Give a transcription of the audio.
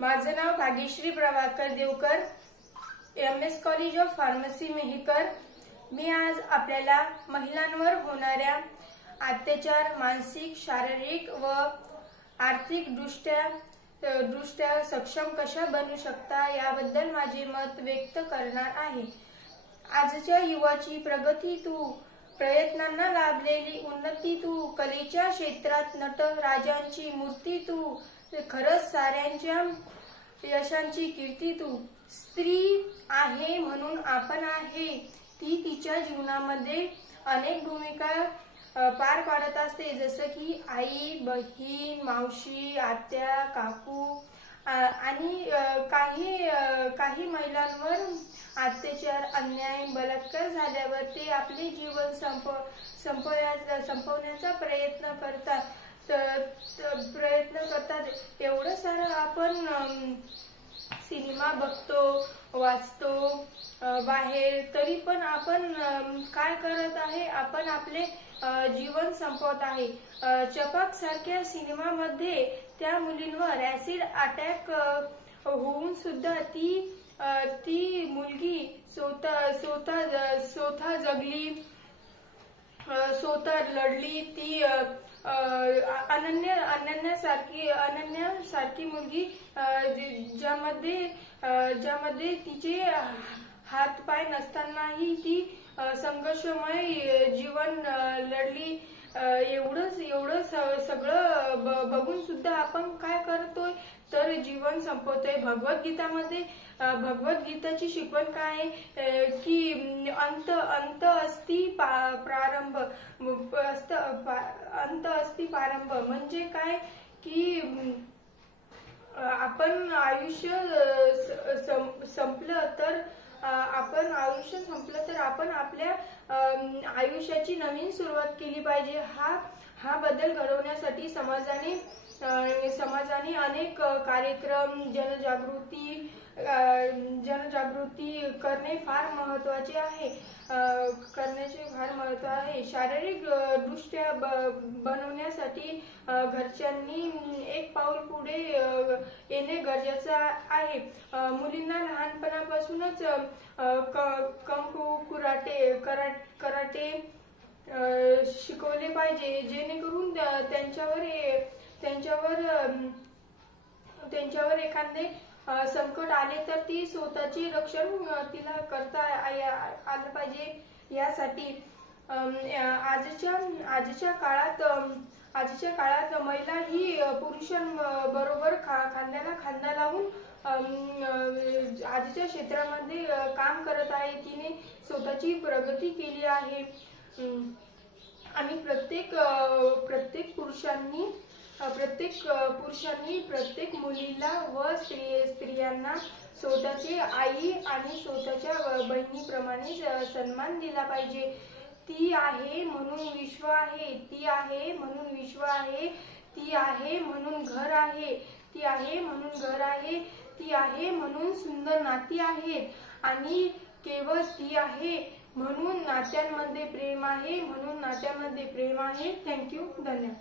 माझे नाव Bhagyashree Prabhakar Devkar, MS college of pharmacy Mehkar. मी आज आपल्याला महिलांवर होणाऱ्या अत्याचार, मानसिक, शारीरिक व आर्थिक दृष्ट्या सक्षम कशा बनू शकता याबद्दल माझे मत व्यक्त करणार आहे। आजच्या युवाची प्रगती तू, प्रयत्नांना लाभलेली उन्नती तू, कलेच्या क्षेत्रात नट राजांची मूर्ती तू, खरंच साऱ्यांच्या यशांची कीर्ती तू। स्त्री आहे म्हणून आपण आहे। ती तिच्या जीवनामध्ये अनेक भूमिका पार पाडत असते, जसं की आई, बहीण, मावशी, आत्या, काकू आणि काही महिलांवर अत्याचार, अन्याय, बलात्कार झाल्यावर ते आपले जीवन संपवण्याचा प्रयत्न करतात। एवढं सारं आपण सिनेमा बघतो, वाचतो बाहेर, तरी पण आपण काय करत आहे? आपण आपले जीवन संपवत आहे। चपाक सारख्या सिनेमामध्ये त्या मुलींवर ऍसिड अटॅक होऊन सुद्धा ती मुलगी स्वतः जगली, स्वतः लढली। ती अनन्या सारखी मुलगी ज्यामध्ये तिचे हात पाय नसतानाही ती संघर्षमय जीवन लढली। एवढं सगळं बघून सुद्धा आपण काय करतोय तर जीवन संपवतोय। भगवद्गीताची शिकवण काय आहे की अंत अस्ति प्रारंभ, अंत अस्ति प्रारंभ म्हणजे काय की आपण आयुष्य संपलं तर आपण आपल्या आयुष्याची नवीन सुरुवात केली पाहिजे। हा बदल घडवण्यासाठी समाजाने अनेक कार्यक्रम, जनजागृती करणे फार महत्त्वाचे आहे। शारीरिक दृष्ट्या बनवण्यासाठी घरच्यांनी एक पाऊल पुढे येणे गरजेचे आहे। मुलींना लहानपणापासूनच कंफू, कराटे शिकवले पाहिजे, जेणेकरून त्यांच्यावर एखादे संकट आले तर ती स्वतःचे रक्षण तिला करता आलं पाहिजे। यासाठी आजच्या काळात महिला ही पुरुषांबरोबर खांद्याला खांदा लावून आजच्या क्षेत्रामध्ये काम करत आहे। तिने स्वतःची प्रगती केली आहे आणि प्रत्येक पुरुषांनी मुलीला व स्त्रियांना स्वतःची आई आणि स्वतःच्या बहिणीप्रमाणे सन्मान दिला पाहिजे। ती आहे म्हणून विश्व आहे, ती आहे म्हणून विश्व आहे, ती आहे म्हणून घर आहे, ती आहे म्हणून घर आहे, ती आहे म्हणून सुंदर नाती आहेत आणि केवळ ती आहे म्हणून नात्यांमध्ये प्रेम आहे, थँक्यू, धन्यवाद।